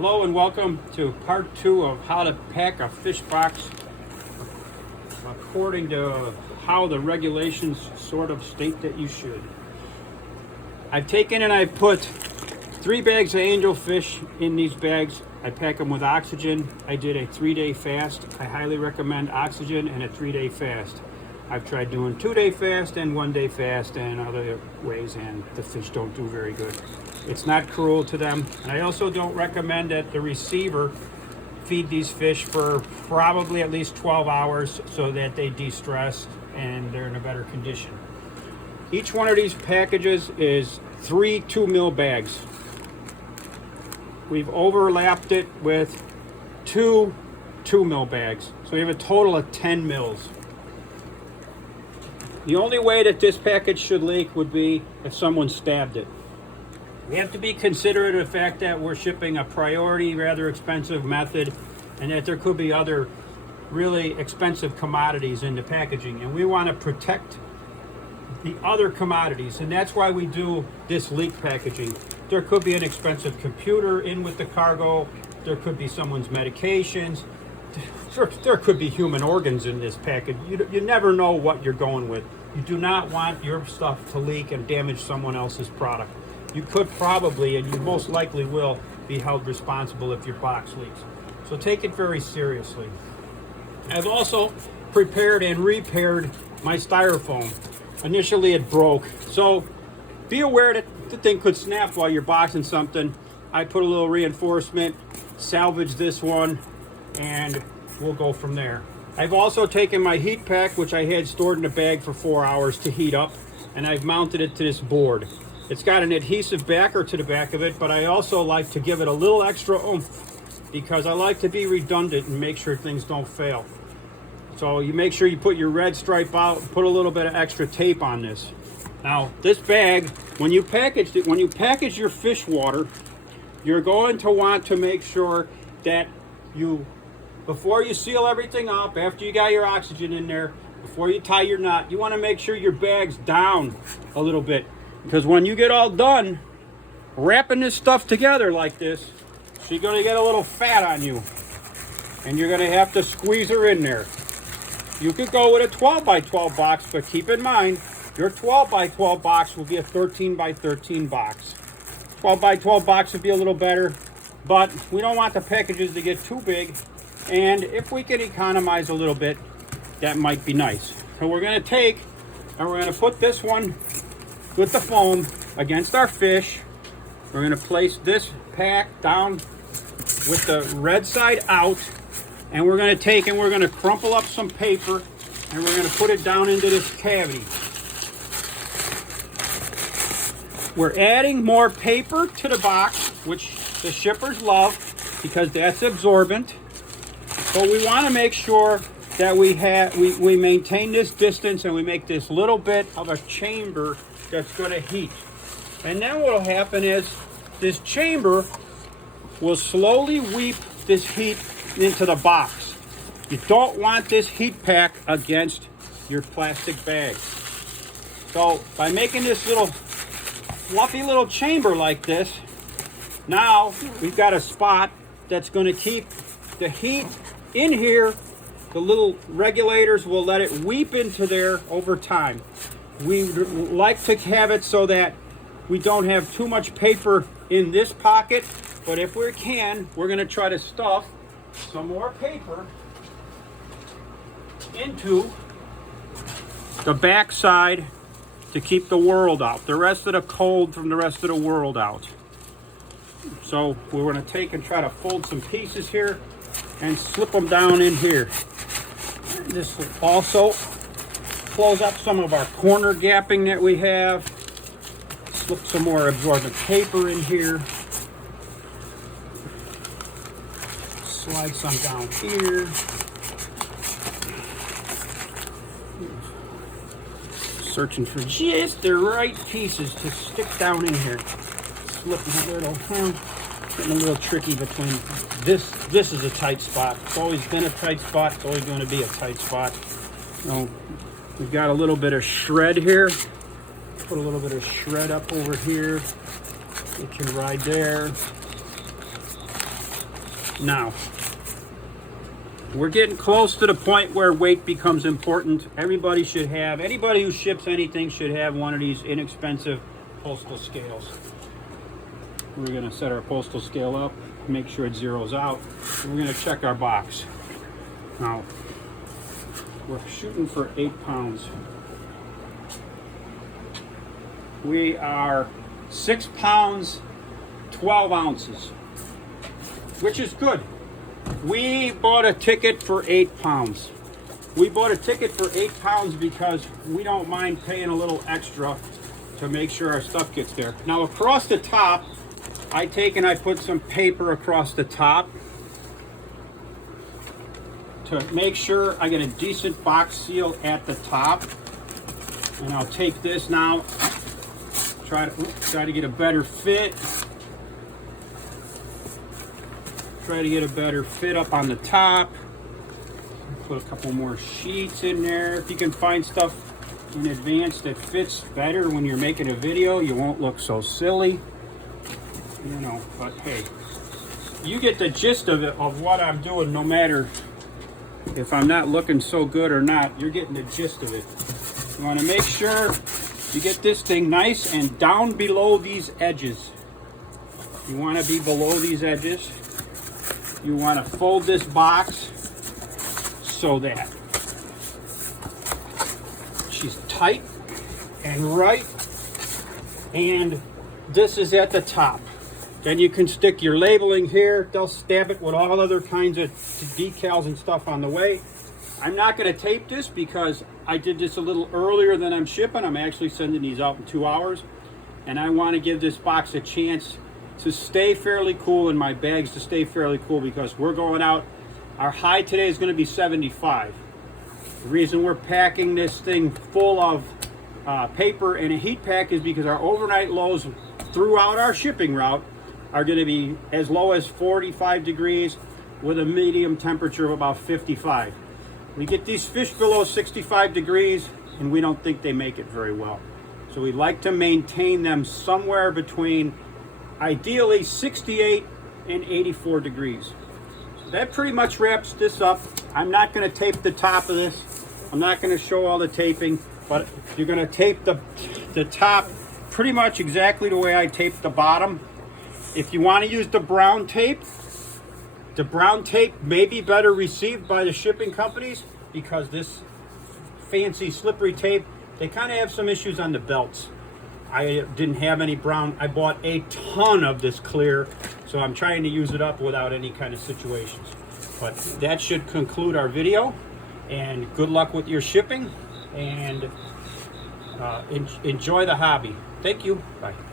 Hello and welcome to part 2 of how to pack a fish box according to how the regulations sort of state that you should. I've taken and I've put 3 bags of angelfish in these bags. I pack them with oxygen. I did a 3-day fast. I highly recommend oxygen and a 3-day fast. I've tried doing 2-day fast and 1-day fast and other ways, and the fish don't do very good. It's not cruel to them. And I also don't recommend that the receiver feed these fish for probably at least 12 hours so that they de-stress and they're in a better condition. Each one of these packages is 3 2-mil bags. We've overlapped it with 2 2-mil bags. So we have a total of 10 mils. The only way that this package should leak would be if someone stabbed it. We have to be considerate of the fact that we're shipping a priority, rather expensive method, and that there could be other really expensive commodities in the packaging. And we want to protect the other commodities, and that's why we do this leak packaging. There could be an expensive computer in with the cargo. There could be someone's medications. There could be human organs in this package. You never know what you're going with. You do not want your stuff to leak and damage someone else's product. You could probably, and you most likely will, be held responsible if your box leaks. So take it very seriously. I've also prepared and repaired my styrofoam. Initially it broke, so be aware that the thing could snap while you're boxing something. I put a little reinforcement, salvage this one, and we'll go from there. I've also taken my heat pack, which I had stored in a bag for 4 hours to heat up, and I've mounted it to this board. It's got an adhesive backer to the back of it, but I also like to give it a little extra oomph because I like to be redundant and make sure things don't fail. So you make sure you put your red stripe out, put a little bit of extra tape on this. Now, this bag, when you package your fish water, you're going to want to make sure that before you seal everything up, after you got your oxygen in there, before you tie your knot, you want to make sure your bag's down a little bit. Because when you get all done wrapping this stuff together like this, she's going to get a little fat on you. And you're going to have to squeeze her in there. You could go with a 12 by 12 box, but keep in mind, your 12 by 12 box will be a 13 by 13 box. 12 by 12 box would be a little better, but we don't want the packages to get too big. And if we can economize a little bit, that might be nice. So we're going to take and we're going to put this one with the foam against our fish. We're going to place this pack down with the red side out, and we're going to take and we're going to crumple up some paper and we're going to put it down into this cavity. We're adding more paper to the box, which the shippers love because that's absorbent. But we want to make sure that we maintain this distance and we make this little bit of a chamber that's going to heat. And then what will happen is this chamber will slowly weep this heat into the box. You don't want this heat pack against your plastic bag. So by making this little fluffy little chamber like this, now we've got a spot that's going to keep the heat in here. The little regulators will let it weep into there over time. We like to have it so that we don't have too much paper in this pocket, but if we can, we're going to try to stuff some more paper into the back side to keep the world out, the rest of the cold from the rest of the world out. So we're going to take and try to fold some pieces here and slip them down in here. This will also close up some of our corner gapping that we have. Slip some more absorbent paper in here. Slide some down here. Searching for just the right pieces to stick down in here. Slipping a little, getting a little tricky between this. This is a tight spot. It's always been a tight spot. It's always going to be a tight spot. We've got a little bit of shred here. Put a little bit of shred up over here. It can ride there. Now, we're getting close to the point where weight becomes important. Anybody who ships anything should have one of these inexpensive postal scales. We're gonna set our postal scale up, make sure it zeroes out. And we're gonna check our box. Now, we're shooting for 8 pounds. We are 6 pounds, 12 ounces, which is good. We bought a ticket for 8 pounds. We bought a ticket for 8 pounds because we don't mind paying a little extra to make sure our stuff gets there. Now across the top, I put some paper across the top to make sure I get a decent box seal at the top. And I'll take this now, try to get a better fit. Try to get a better fit up on the top. Put a couple more sheets in there. If you can find stuff in advance that fits better when you're making a video, you won't look so silly. You know, but hey, you get the gist of it, of what I'm doing, no matter if I'm not looking so good or not. You're getting the gist of it. You want to make sure you get this thing nice and down below these edges. You want to be below these edges. You want to fold this box so that she's tight and right, and this is at the top. Then you can stick your labeling here. They'll stamp it with all other kinds of decals and stuff on the way. I'm not going to tape this because I did this a little earlier than I'm shipping. I'm actually sending these out in 2 hours, and I want to give this box a chance to stay fairly cool and my bags to stay fairly cool, because we're going out. Our high today is going to be 75. The reason we're packing this thing full of paper and a heat pack is because our overnight lows throughout our shipping route are going to be as low as 45 degrees with a medium temperature of about 55. We get these fish below 65 degrees and we don't think they make it very well. So we like to maintain them somewhere between ideally 68 and 84 degrees. So that pretty much wraps this up. I'm not going to tape the top of this. I'm not going to show all the taping, but you're going to tape the top pretty much exactly the way I taped the bottom. If you want to use the brown tape may be better received by the shipping companies, because this fancy slippery tape, they kind of have some issues on the belts. I didn't have any brown. I bought a ton of this clear, so I'm trying to use it up without any kind of situations. But that should conclude our video, and good luck with your shipping, and enjoy the hobby. Thank you. Bye.